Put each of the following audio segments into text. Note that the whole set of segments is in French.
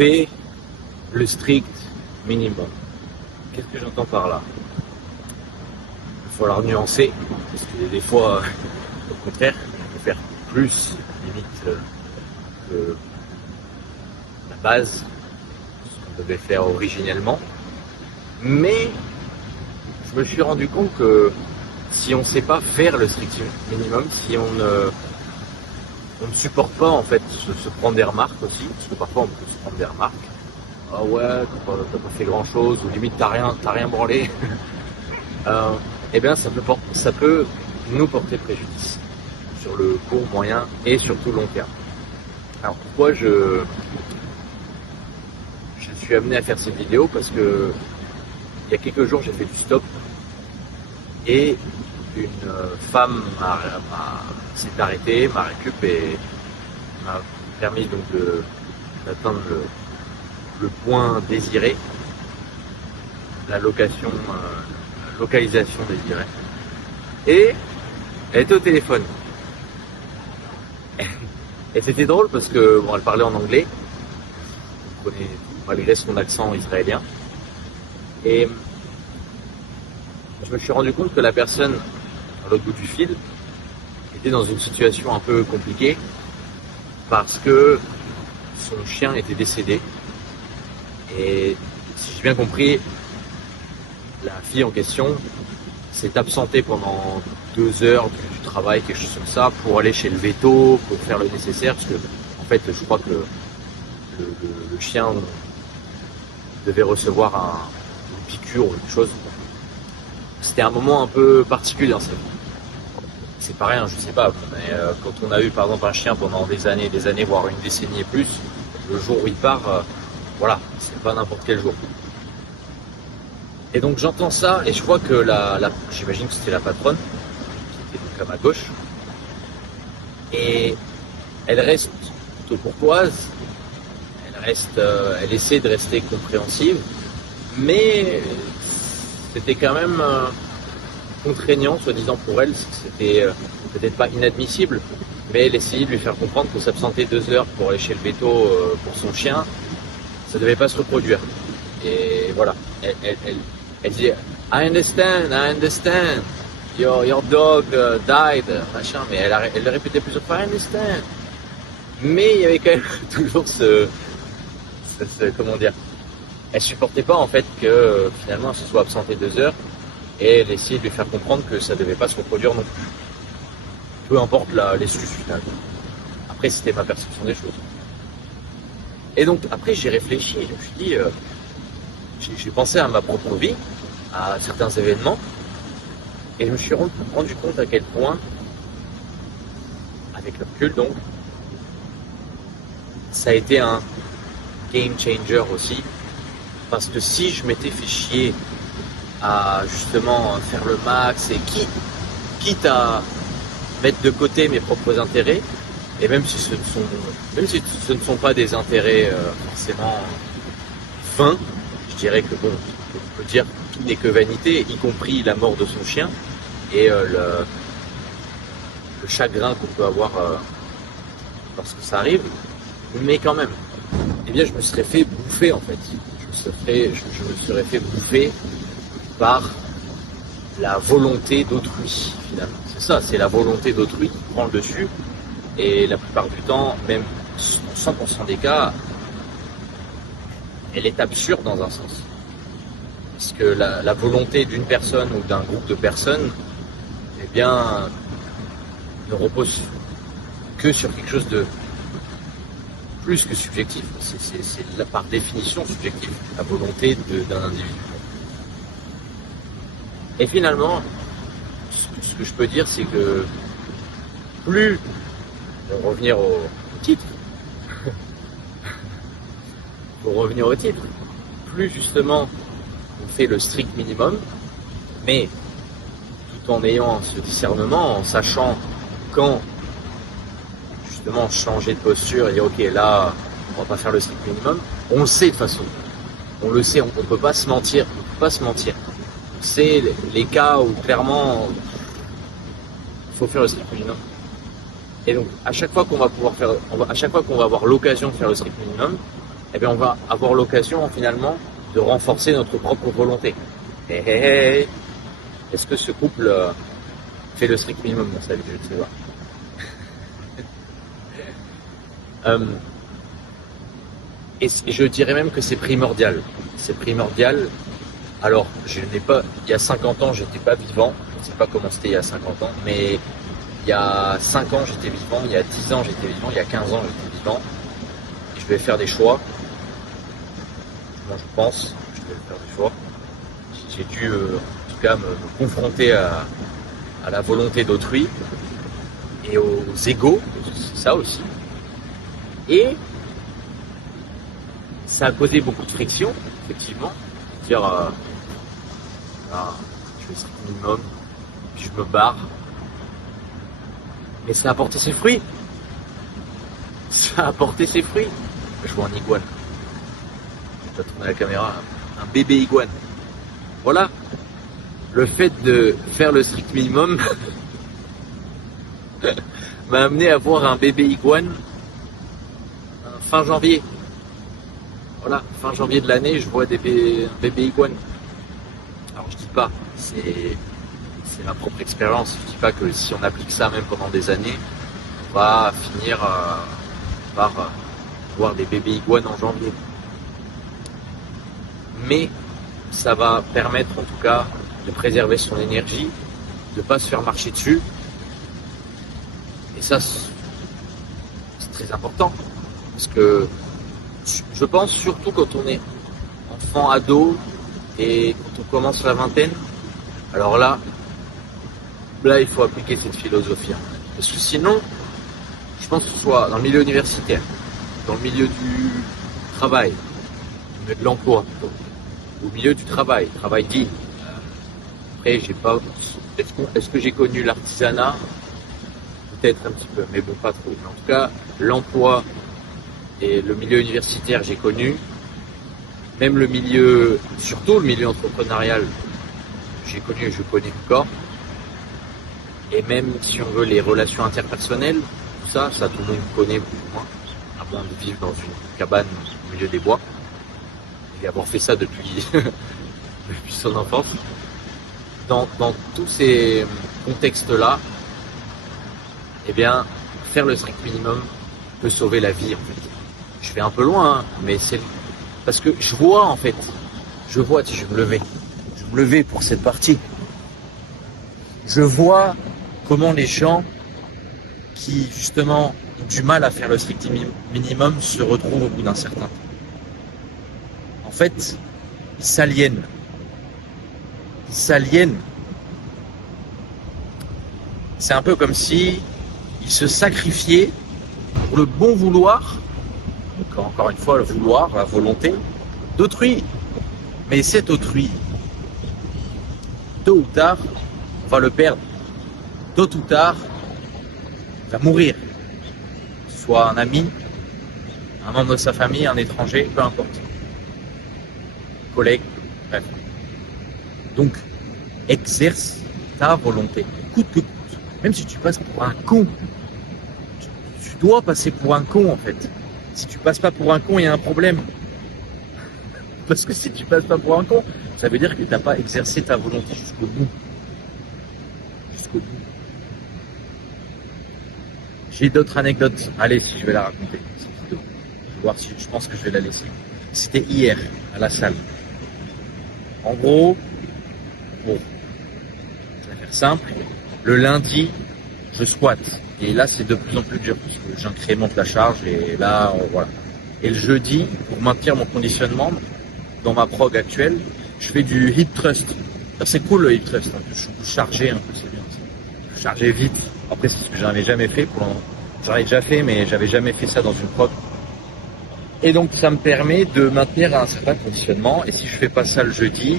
fait le strict minimum. Qu'est-ce que j'entends par là? Il va falloir nuancer, parce que des fois, au contraire, on peut faire plus, limite, que la base, ce qu'on devait faire originellement. Mais je me suis rendu compte que si on ne sait pas faire le strict minimum, si on ne supporte pas en fait se prendre des remarques aussi, parce que parfois on peut se prendre des remarques. Ah ouais, t'as pas fait grand chose, ou limite t'as rien branlé. Eh bien ça peut nous porter préjudice sur le court, moyen et surtout long terme. Alors pourquoi je suis amené à faire cette vidéo? Parce que il y a quelques jours j'ai fait du stop et une femme s'est arrêtée, m'a récup et m'a permis donc d'atteindre le point désiré, la localisation désirée. Et elle était au téléphone. Et c'était drôle parce que bon, elle parlait en anglais, malgré son accent israélien. Et je me suis rendu compte que la personne à l'autre bout du fil était dans une situation un peu compliquée parce que son chien était décédé. Et si j'ai bien compris, la fille en question s'est absentée pendant 2 heures du travail, quelque chose comme ça, pour aller chez le véto, pour faire le nécessaire, parce que en fait je crois que le chien devait recevoir une piqûre ou quelque chose. C'était un moment un peu particulier dans sa vie. C'est pas rien, je sais pas, mais quand on a eu par exemple un chien pendant des années, voire une décennie et plus, le jour où il part, voilà, c'est pas n'importe quel jour. Et donc j'entends ça et je vois que j'imagine que c'était la patronne, qui était donc à ma gauche, et elle reste plutôt courtoise, elle essaie de rester compréhensive, mais c'était quand même contraignant, soi-disant pour elle, c'était peut-être pas inadmissible, mais elle essayait de lui faire comprendre que s'absenter 2 heures pour aller chez le véto pour son chien, ça devait pas se reproduire. Et voilà, elle dit I understand, your dog died, machin, mais elle le répétait plusieurs fois, I understand. Mais il y avait quand même toujours comment dire, elle supportait pas en fait que finalement elle se soit absentée 2 heures et elle essayait de lui faire comprendre que ça devait pas se reproduire non plus. Peu importe l'excuse finale. Après c'était ma perception des choses. Et donc après j'ai réfléchi, je me suis dit, j'ai pensé à ma propre vie, à certains événements, et je me suis rendu compte à quel point, avec le recul donc, ça a été un game changer aussi, parce que si je m'étais fait chier à justement faire le max et quitte à mettre de côté mes propres intérêts, et même si ce ne sont pas des intérêts forcément vains, je dirais que bon, on peut dire que tout n'est que vanité, y compris la mort de son chien et le chagrin qu'on peut avoir lorsque ça arrive, mais quand même, eh bien je me serais fait bouffer en fait. Je me serais fait bouffer par la volonté d'autrui finalement. C'est ça, c'est la volonté d'autrui qui prend le dessus, et la plupart du temps, même 100% des cas, elle est absurde dans un sens. Parce que la volonté d'une personne ou d'un groupe de personnes, eh bien, ne repose que sur quelque chose de plus que subjectif. C'est par définition subjectif, la volonté d'un individu. Et finalement, ce que je peux dire, c'est que plus, pour revenir au titre, plus justement on fait le strict minimum, mais tout en ayant ce discernement, en sachant quand justement changer de posture et dire ok là on va pas faire le strict minimum, on le sait de toute façon, on le sait, on peut pas se mentir, c'est les cas où clairement il faut faire le strict minimum. Et donc à chaque fois qu'on va avoir l'occasion de faire le strict minimum, eh bien on va avoir l'occasion finalement de renforcer notre propre volonté. Hey, hey, hey. Est-ce que ce couple fait le strict minimum dans sa vie? Je ne sais pas. Et je dirais même que c'est primordial. C'est primordial. Alors, il y a 50 ans, j'étais pas vivant. Je ne sais pas comment c'était il y a 50 ans, mais il y a 5 ans, j'étais vivant. Il y a 10 ans, j'étais vivant. Il y a 15 ans, j'étais vivant. Et je vais faire des choix. Moi, je pense que je vais faire des choix. J'ai dû, en tout cas, me confronter à la volonté d'autrui et aux égos. C'est ça aussi. Et ça a causé beaucoup de friction, effectivement. Dire, je fais strict minimum, puis je me barre. Mais ça a porté ses fruits. Ça a porté ses fruits. Je vois un iguane. Je vais tourner la caméra. Un bébé iguane. Voilà. Le fait de faire le strict minimum m'a amené à voir un bébé iguane fin janvier. Voilà, fin janvier de l'année, je vois un bébé iguane. Alors je dis pas, c'est ma propre expérience. Je dis pas que si on applique ça même pendant des années, on va finir par voir des bébés iguanes en janvier. Mais ça va permettre en tout cas de préserver son énergie, de ne pas se faire marcher dessus. Et ça, c'est très important. Parce que je pense surtout quand on est enfant, ado, et quand on commence la vingtaine, alors là, il faut appliquer cette philosophie. Parce que sinon, je pense que ce soit dans le milieu universitaire, dans le milieu du travail, au milieu de l'emploi, au milieu du travail digne. Après, j'ai pas. Est-ce que j'ai connu l'artisanat? Peut-être un petit peu, mais bon, pas trop. Mais en tout cas, l'emploi et le milieu universitaire, j'ai connu. Même le milieu, surtout le milieu entrepreneurial, j'ai connu et je connais encore. Et même si on veut les relations interpersonnelles, tout ça tout le monde connaît plus ou moins, à moins de vivre dans une cabane au milieu des bois et avoir fait ça depuis, depuis son enfance. Dans tous ces contextes-là, eh bien, faire le strict minimum peut sauver la vie, en fait. Je vais un peu loin, hein, mais c'est parce que je vois, si je vais me lever pour cette partie. Je vois comment les gens qui, justement, ont du mal à faire le strict minimum se retrouvent au bout d'un certain temps. En fait, ils s'aliènent. C'est un peu comme si ils se sacrifiaient pour le bon vouloir, donc encore une fois le vouloir, la volonté d'autrui. Mais cet autrui, tôt ou tard, on va le perdre. Tôt ou tard, il va mourir. Que ce soit un ami, un membre de sa famille, un étranger, peu importe. Collègue, bref. Donc, exerce ta volonté, coûte que coûte. Même si tu passes pour un con, tu dois passer pour un con en fait. Si tu passes pas pour un con, il y a un problème. Parce que si tu passes pas pour un con, ça veut dire que tu n'as pas exercé ta volonté jusqu'au bout. J'ai d'autres anecdotes. Allez, si je vais la raconter. Je vais voir si je pense que je vais la laisser. C'était hier, à la salle. En gros, bon, je vais faire simple. Le lundi, je squatte. Et là, c'est de plus en plus dur parce que j'incrémente la charge et là, voilà. Et le jeudi, pour maintenir mon conditionnement dans ma prog actuelle, je fais du hip thrust. C'est cool le hip thrust. Je suis chargé un peu, c'est bien. Chargé vite. Après, c'est ce que j'avais jamais fait. J'en ai déjà fait, mais j'avais jamais fait ça dans une prog. Et donc, ça me permet de maintenir un certain conditionnement. Et si je fais pas ça le jeudi,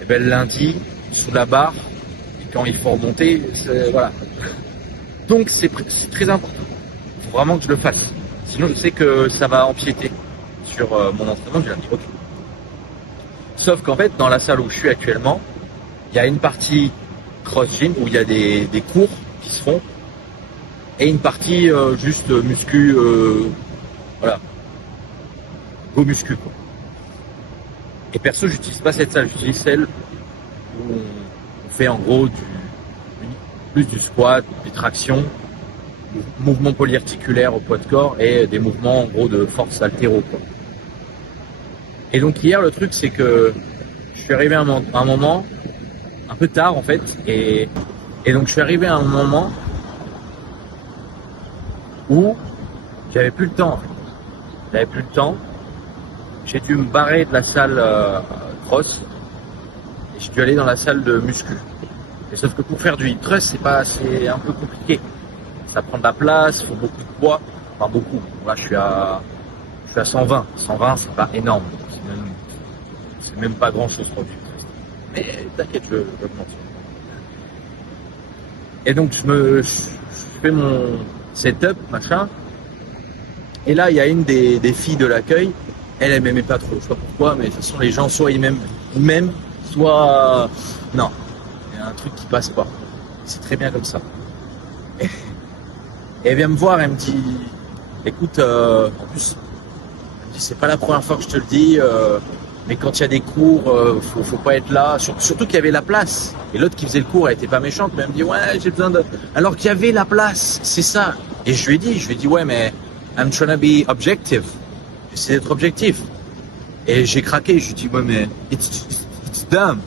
et ben le lundi, sous la barre, quand il faut remonter, voilà. Donc c'est très important. Il faut vraiment que je le fasse. Sinon je sais que ça va empiéter sur mon entraînement du lundi. Okay. Sauf qu'en fait, dans la salle où je suis actuellement, il y a une partie cross-gym où il y a des cours qui se font et une partie juste muscu, voilà. Go Muscu, quoi. Et perso, j'utilise pas cette salle, j'utilise celle où on fait en gros plus du squat, des tractions, mouvements polyarticulaires au poids de corps et des mouvements en gros de force haltéro, quoi. Et donc hier, le truc, c'est que je suis arrivé à un moment un peu tard en fait, et donc je suis arrivé à un moment où j'avais plus le temps. En fait. J'avais plus le temps. J'ai dû me barrer de la salle cross et j'ai dû aller dans la salle de muscu. Et sauf que pour faire du hip thrust, c'est un peu compliqué. Ça prend de la place, il faut beaucoup de poids, enfin beaucoup. Là, je suis à 120. 120, c'est pas énorme. C'est même pas grand chose pour du hip thrust. Mais t'inquiète, je augmente. Et donc je fais mon setup, machin. Et là, il y a une des filles de l'accueil. Elle m'aimait pas trop. Je sais pas pourquoi, mais de toute façon, les gens, soit ils m'aiment, soit non. Il y a un truc qui passe pas. C'est très bien comme ça. Et elle vient me voir, elle me dit, écoute, en plus, elle me dit, c'est pas la première fois que je te le dis, mais quand il y a des cours, faut pas être là. Surtout qu'il y avait la place. Et l'autre qui faisait le cours, elle était pas méchante, mais elle me dit, ouais, j'ai besoin de... Alors qu'il y avait la place, c'est ça. Et je lui ai dit, ouais, mais I'm trying to be objective. J'essaie d'être objectif. Et j'ai craqué, je lui ai dit, ouais, mais it's dumb.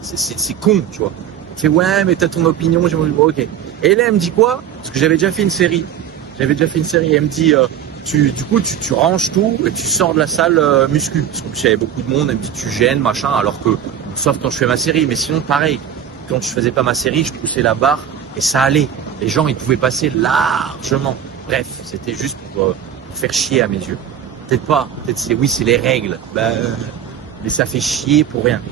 C'est con, tu vois. Elle fait, ouais, mais t'as ton opinion. J'ai dit, ok. Et là, elle me dit quoi? Parce que j'avais déjà fait une série. Et elle me dit, tu ranges tout et tu sors de la salle muscu. Parce que j'avais beaucoup de monde, elle me dit, tu gênes, machin. Alors que, sauf quand je fais ma série. Mais sinon, pareil. Quand je faisais pas ma série, je poussais la barre et ça allait. Les gens, ils pouvaient passer largement. Bref, c'était juste pour faire chier à mes yeux. Peut-être pas. Peut-être c'est les règles. Mais ça fait chier pour rien.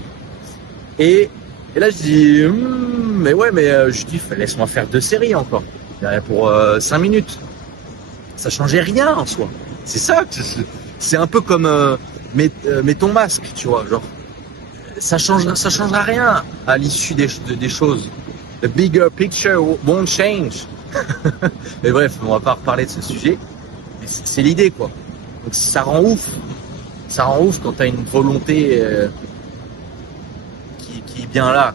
Et là, je dis, mais ouais, mais je dis, laisse-moi faire 2 séries encore. Pour 5 minutes. Ça changeait rien en soi. C'est ça. C'est un peu comme mets ton masque, tu vois. Genre, ça changera rien à l'issue des choses. The bigger picture won't change. Mais bref, on va pas reparler de ce sujet. Mais c'est l'idée, quoi. Donc ça rend ouf. Ça rend ouf quand t'as une volonté qui est bien là.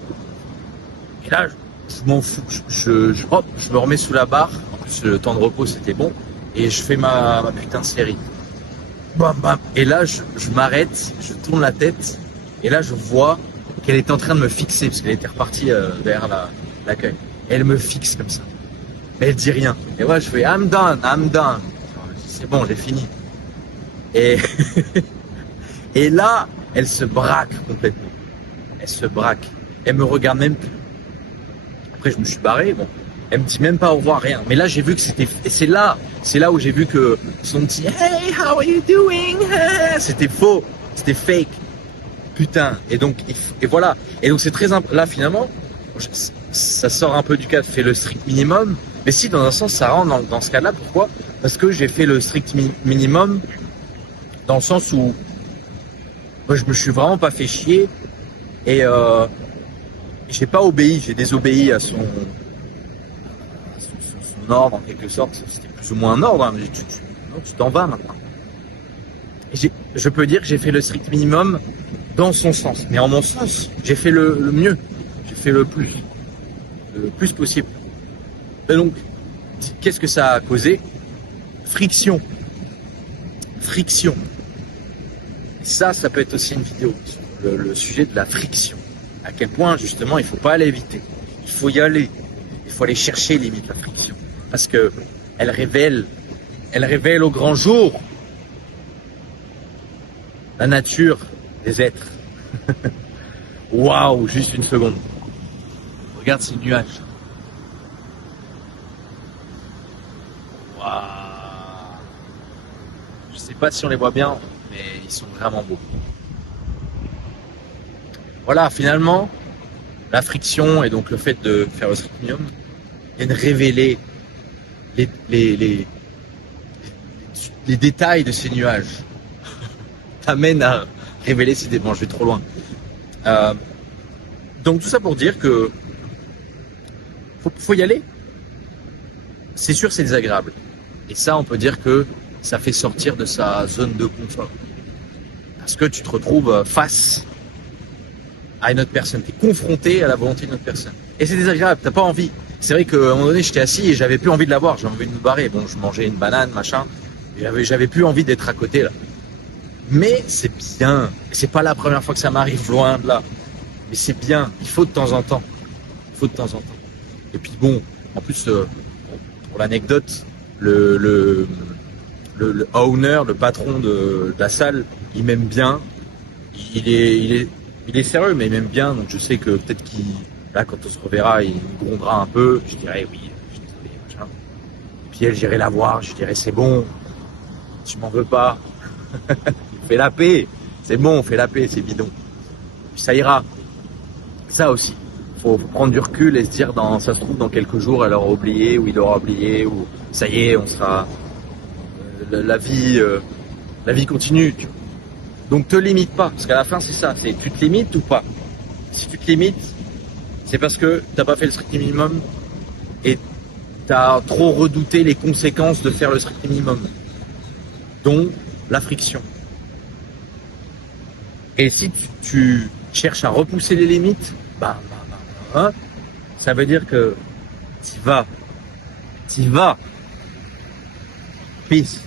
Et là, je m'en fous. Je me remets sous la barre. En plus, le temps de repos, c'était bon. Et je fais ma putain de série. Bam, bam. Et là, je m'arrête, je tourne la tête. Et là, je vois qu'elle était en train de me fixer, parce qu'elle était repartie vers l'accueil. Elle me fixe comme ça. Mais elle dit rien. Et moi, je fais I'm done. C'est bon, j'ai fini. Et, et là, elle se braque complètement. Elle se braque. Elle me regarde même plus. Après, je me suis barré. Bon, elle me dit même pas au revoir, rien. Mais là, j'ai vu que c'était. Et c'est là où j'ai vu que son petit Hey, how are you doing? C'était faux. C'était fake. Putain. Et donc, et voilà. Et donc, c'est très là finalement. Ça sort un peu du cadre, fait le strict minimum. Mais si, dans un sens, ça rentre dans ce cas-là. Pourquoi? Parce que j'ai fait le strict minimum dans le sens où moi, je me suis vraiment pas fait chier et j'ai pas obéi, j'ai désobéi à son ordre en quelque sorte. C'était plus ou moins un ordre, hein, mais tu t'en vas maintenant. Et je peux dire que j'ai fait le strict minimum dans son sens, mais en mon sens, j'ai fait le mieux, j'ai fait le plus possible. Et donc, qu'est-ce que ça a causé? Friction. Ça peut être aussi une vidéo sur le sujet de la friction. À quel point, justement, il faut pas aller éviter. Il faut y aller. Il faut aller chercher, limite, la friction. Parce que elle révèle au grand jour la nature des êtres. Waouh, juste une seconde. Regarde ces nuages. Waouh. Je sais pas si on les voit bien, mais ils sont vraiment beaux. Voilà, finalement, la friction et donc le fait de faire le strict minimum viennent révéler les détails de ces nuages. T'amène à révéler ces détails. Bon, je vais trop loin. Donc tout ça pour dire que faut y aller. C'est sûr, c'est désagréable. Et ça, on peut dire que ça fait sortir de sa zone de confort. Parce que tu te retrouves face à une autre personne. Tu es confronté à la volonté d'une autre personne. Et c'est désagréable, t'as pas envie. C'est vrai qu'à un moment donné, j'étais assis et j'avais plus envie de la voir. J'avais envie de me barrer. Bon, je mangeais une banane, machin. J'avais plus envie d'être à côté, là. Mais c'est bien. C'est pas la première fois que ça m'arrive, loin de là. Mais c'est bien. Il faut de temps en temps. Il faut de temps en temps. Et puis bon, en plus, pour l'anecdote, le owner, le patron de la salle, il m'aime bien. Il est sérieux, mais il m'aime bien. Donc je sais que peut-être là, quand on se reverra, il me grondera un peu. Je dirais oui, je suis désolé, machin. Puis elle, j'irai la voir. Je dirais c'est bon. Tu m'en veux pas. Fais la paix. C'est bon, fais la paix, c'est bidon. Puis ça ira. Ça aussi. Faut prendre du recul et se dire, ça se trouve, dans quelques jours, elle aura oublié, ou il aura oublié, ou ça y est, on sera. La vie continue. Donc te limite pas, parce qu'à la fin c'est ça, c'est tu te limites ou pas. Si tu te limites, c'est parce que t'as pas fait le strict minimum et t'as trop redouté les conséquences de faire le strict minimum. Donc la friction. Et si tu cherches à repousser les limites, ça veut dire que t'y vas. Peace.